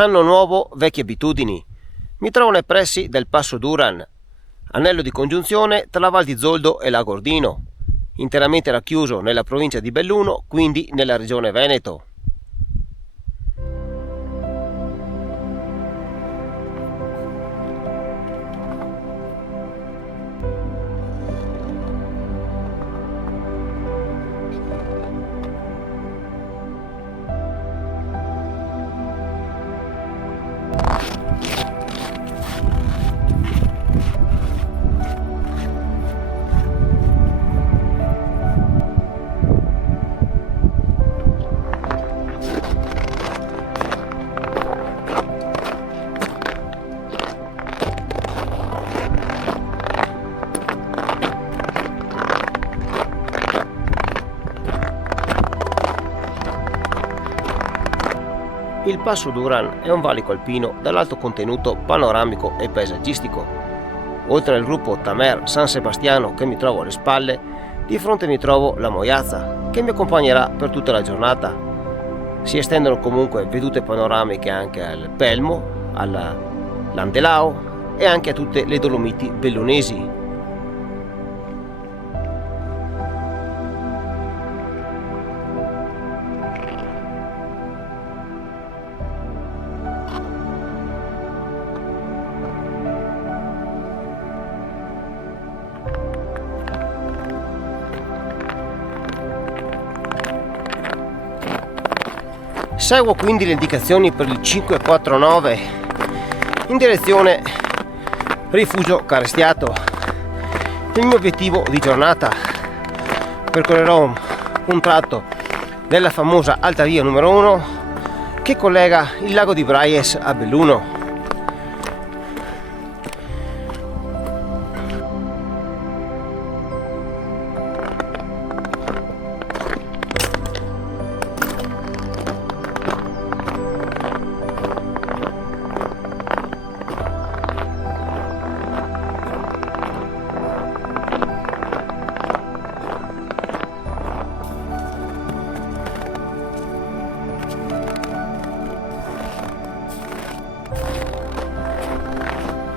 Anno nuovo, vecchie abitudini. Mi trovo nei pressi del Passo Duran, anello di congiunzione tra la Val di Zoldo e Lago Ordino, interamente racchiuso nella provincia di Belluno, quindi nella regione Veneto. Il Passo Duran è un valico alpino dall'alto contenuto panoramico e paesaggistico. Oltre al gruppo Tamer San Sebastiano che mi trovo alle spalle, di fronte mi trovo la Moiazza che mi accompagnerà per tutta la giornata. Si estendono comunque vedute panoramiche anche al Pelmo, al Landelao e anche a tutte le Dolomiti bellunesi. Seguo quindi le indicazioni per il 549 in direzione Rifugio Carestiato. Il mio obiettivo di giornata: percorrerò un tratto della famosa Alta Via numero 1 che collega il lago di Braies a Belluno.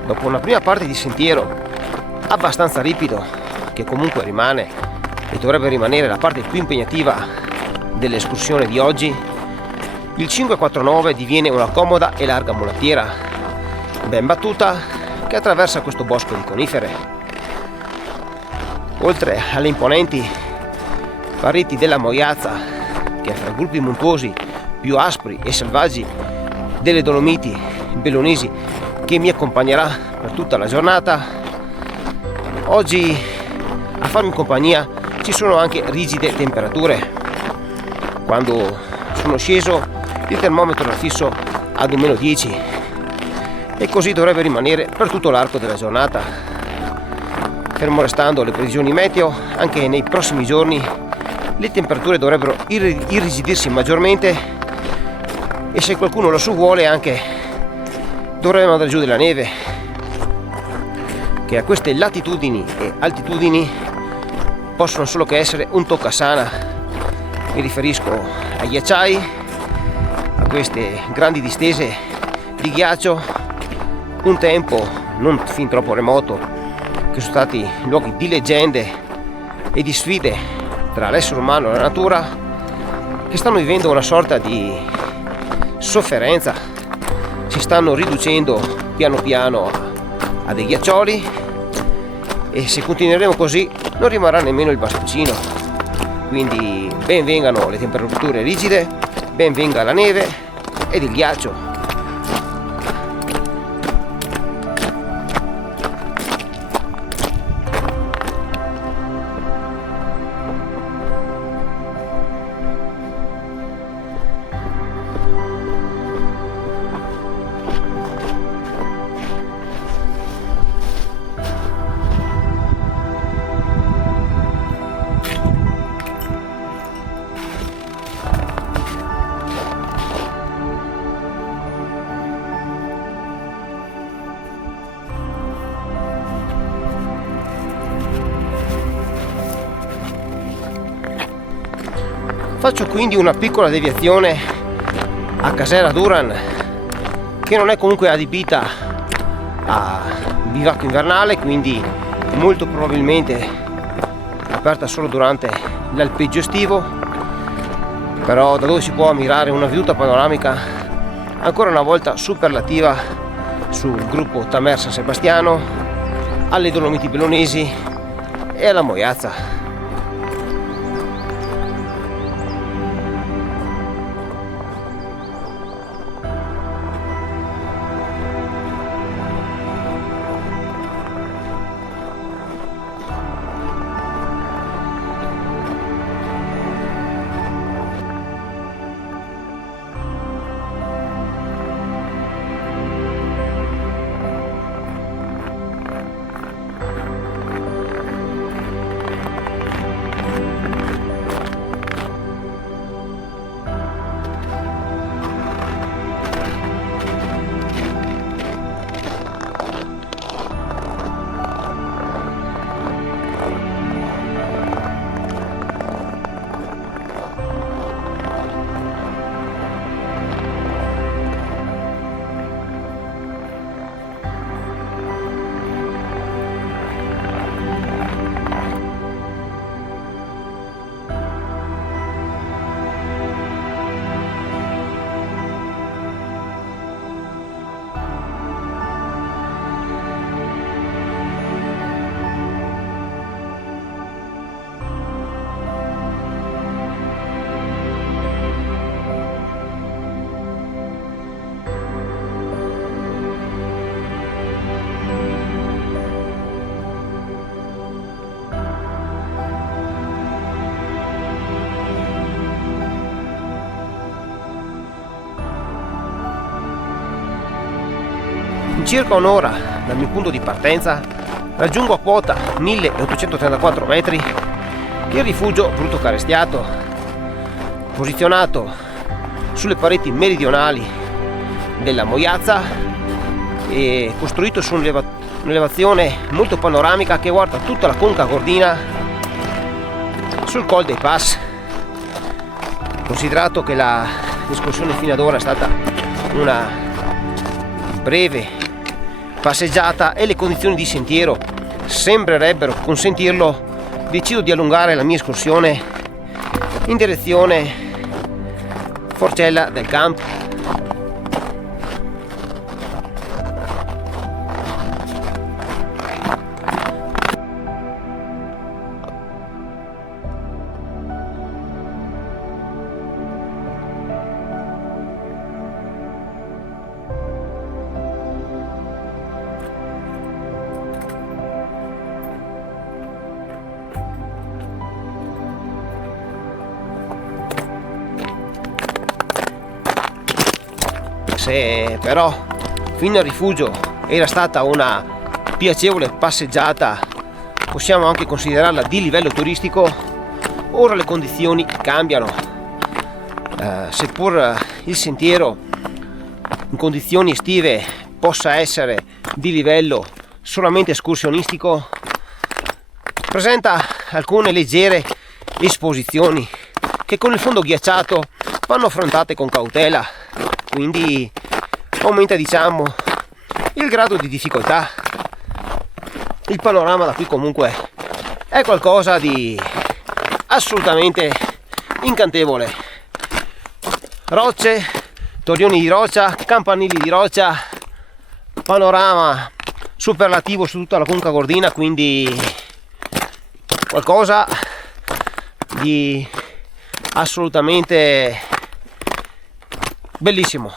Dopo una prima parte di sentiero abbastanza ripido, che comunque rimane e dovrebbe rimanere la parte più impegnativa dell'escursione di oggi, il 549 diviene una comoda e larga mulattiera ben battuta che attraversa questo bosco di conifere. Oltre alle imponenti pareti della Moiazza, che è fra i gruppi montuosi più aspri e selvaggi delle Dolomiti bellunesi, che mi accompagnerà per tutta la giornata, oggi a farmi compagnia ci sono anche rigide temperature. Quando sono sceso il termometro era fisso ad un -10 e così dovrebbe rimanere per tutto l'arco della giornata. Fermo restando le previsioni meteo, anche nei prossimi giorni le temperature dovrebbero irrigidirsi maggiormente e, se qualcuno lo vuole, anche dovremmo andare giù della neve, che a queste latitudini e altitudini possono solo che essere un toccasana. Mi riferisco ai ghiacciai, a queste grandi distese di ghiaccio, un tempo non fin troppo remoto, che sono stati luoghi di leggende e di sfide tra l'essere umano e la natura, che stanno vivendo una sorta di sofferenza. Si stanno riducendo piano piano a dei ghiaccioli e, se continueremo così, non rimarrà nemmeno il bastoncino. Quindi ben vengano le temperature rigide, ben venga la neve ed il ghiaccio. Faccio quindi una piccola deviazione a Casera Duran che non è comunque adibita a bivacco invernale, quindi molto probabilmente aperta solo durante l'alpeggio estivo, però da dove si può ammirare una veduta panoramica ancora una volta superlativa sul gruppo Tamer San Sebastiano, alle Dolomiti Bellunesi e alla Moiazza. In circa un'ora dal mio punto di partenza raggiungo a quota 1834 metri il rifugio Bruto Carestiato, posizionato sulle pareti meridionali della Moiazza e costruito su un'elevazione molto panoramica che guarda tutta la conca gordina sul Col dei Pas. Considerato che l'escursione fino ad ora è stata una breve passeggiata e le condizioni di sentiero sembrerebbero consentirlo, decido di allungare la mia escursione in direzione Forcella del Camp. Se però fino al rifugio era stata una piacevole passeggiata, possiamo anche considerarla di livello turistico, ora le condizioni cambiano. Seppur il sentiero in condizioni estive possa essere di livello solamente escursionistico, presenta alcune leggere esposizioni che con il fondo ghiacciato vanno affrontate con cautela, quindi aumenta, diciamo, il grado di difficoltà. Il panorama da qui comunque è qualcosa di assolutamente incantevole. Rocce, torrioni di roccia, campanili di roccia, panorama superlativo su tutta la conca gordina, quindi qualcosa di assolutamente bellissimo.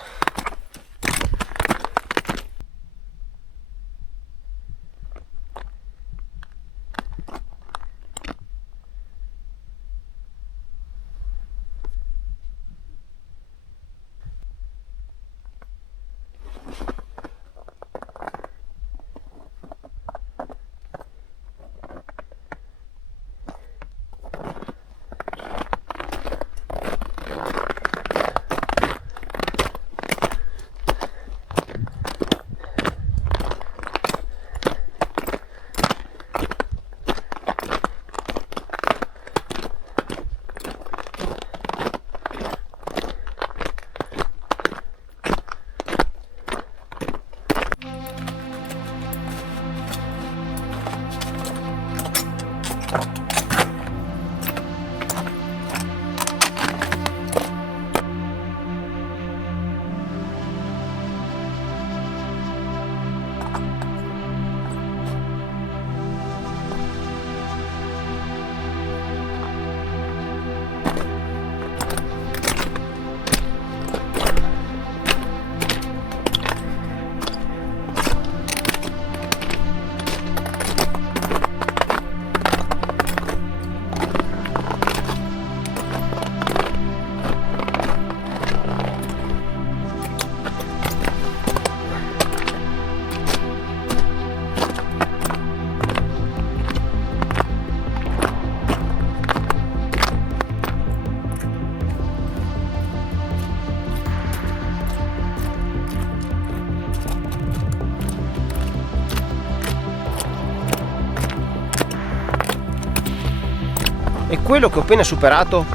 e quello che ho appena superato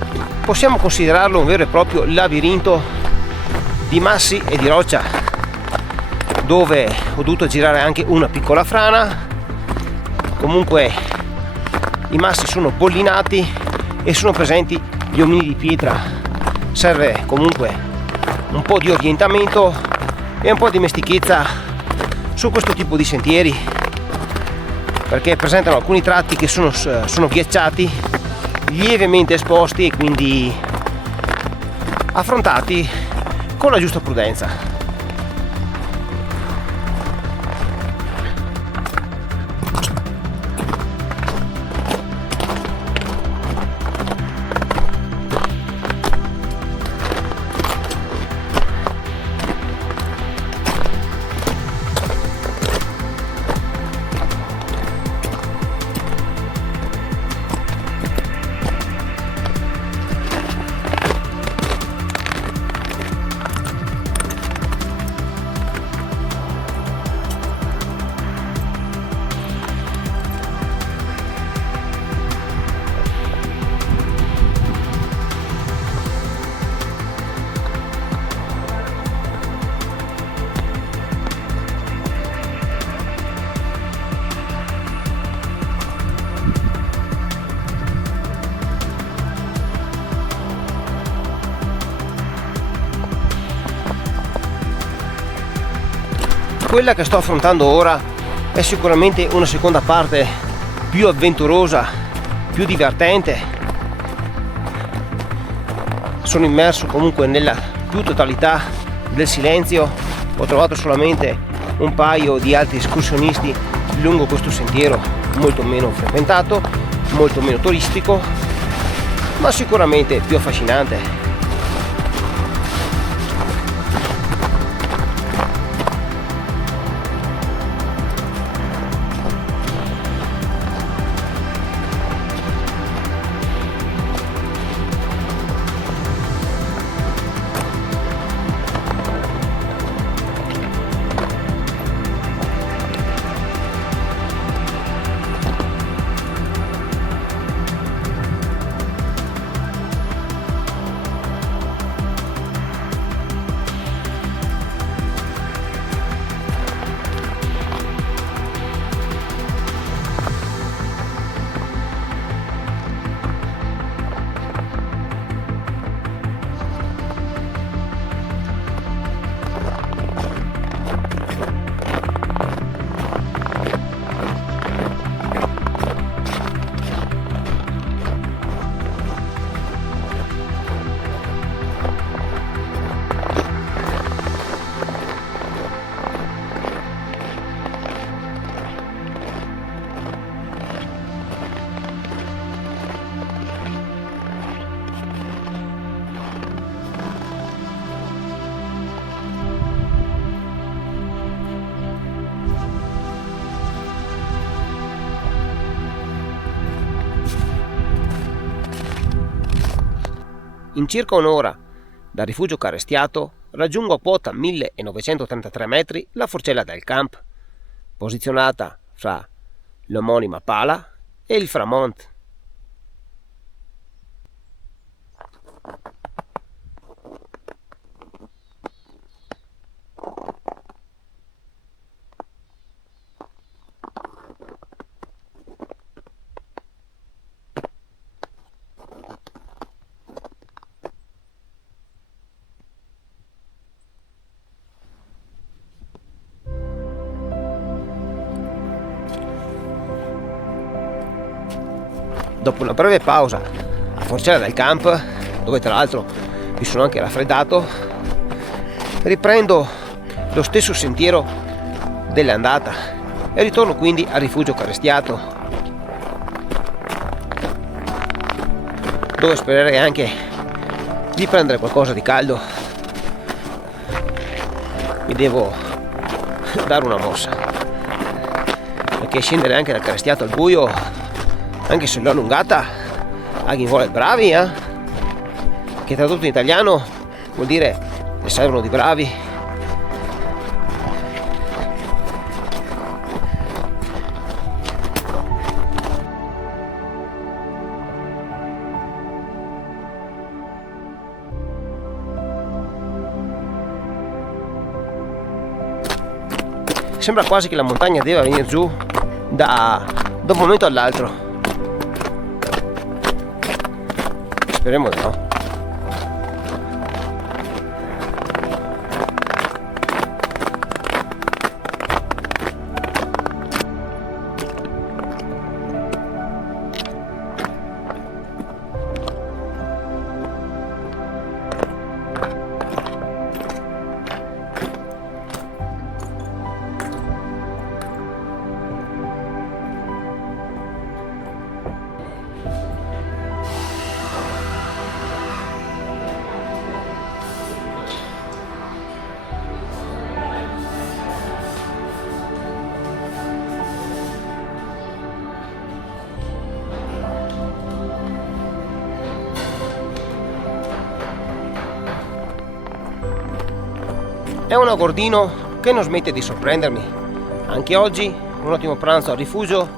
possiamo considerarlo un vero e proprio labirinto di massi e di roccia, dove ho dovuto girare anche una piccola frana. Comunque i massi sono bollinati e sono presenti gli omini di pietra. Serve comunque un po' di orientamento e un po' di dimestichezza su questo tipo di sentieri, perché presentano alcuni tratti che sono ghiacciati, lievemente esposti e quindi affrontati con la giusta prudenza. Quella che sto affrontando ora è sicuramente una seconda parte più avventurosa, più divertente. Sono immerso comunque nella più totalità del silenzio. Ho trovato solamente un paio di altri escursionisti lungo questo sentiero, molto meno frequentato, molto meno turistico, ma sicuramente più affascinante. In circa un'ora dal rifugio Carestiato raggiungo a quota 1933 metri la Forcella del Camp, posizionata fra l'omonima Pala e il Framont. Dopo una breve pausa a Forcella del Camp, dove tra l'altro mi sono anche raffreddato, riprendo lo stesso sentiero dell'andata e ritorno quindi al rifugio Carestiato, dove spererei anche di prendere qualcosa di caldo. Mi devo dare una mossa, perché scendere anche dal Carestiato al buio, anche se l'ho allungata, a chi vuole bravi, che tradotto in italiano vuol dire ne servono di bravi. sembra quasi che la montagna debba venire giù da un momento all'altro. Speriamo di no. È un agordino che non smette di sorprendermi. Anche oggi un ottimo pranzo al rifugio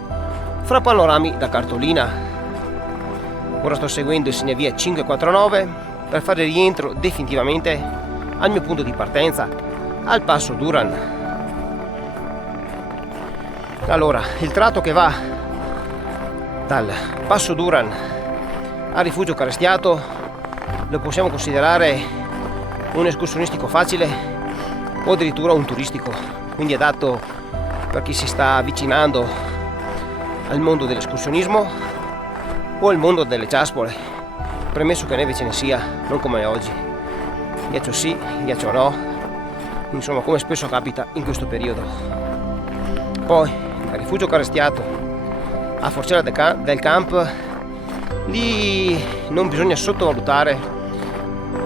fra panorami da cartolina. Ora sto seguendo il segnavia 549 per fare rientro definitivamente al mio punto di partenza, al passo Duran. Allora, il tratto che va dal passo Duran al rifugio Carestiato lo possiamo considerare un escursionistico facile o addirittura un turistico, quindi adatto per chi si sta avvicinando al mondo dell'escursionismo o al mondo delle ciaspole, premesso che neve ce ne sia, non come oggi, ghiaccio sì, ghiaccio no, insomma come spesso capita in questo periodo. Poi dal rifugio Carestiato a Forcella del Camp, lì non bisogna sottovalutare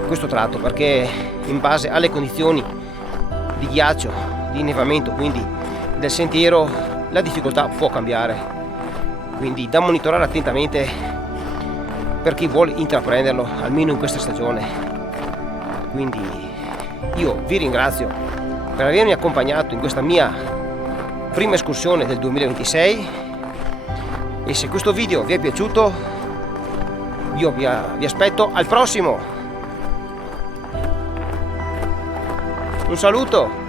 questo tratto, perché in base alle condizioni di ghiaccio, di innevamento, quindi del sentiero, la difficoltà può cambiare, quindi da monitorare attentamente per chi vuole intraprenderlo almeno in questa stagione. Quindi io vi ringrazio per avermi accompagnato in questa mia prima escursione del 2026 e se questo video vi è piaciuto io vi aspetto al prossimo. Un saluto!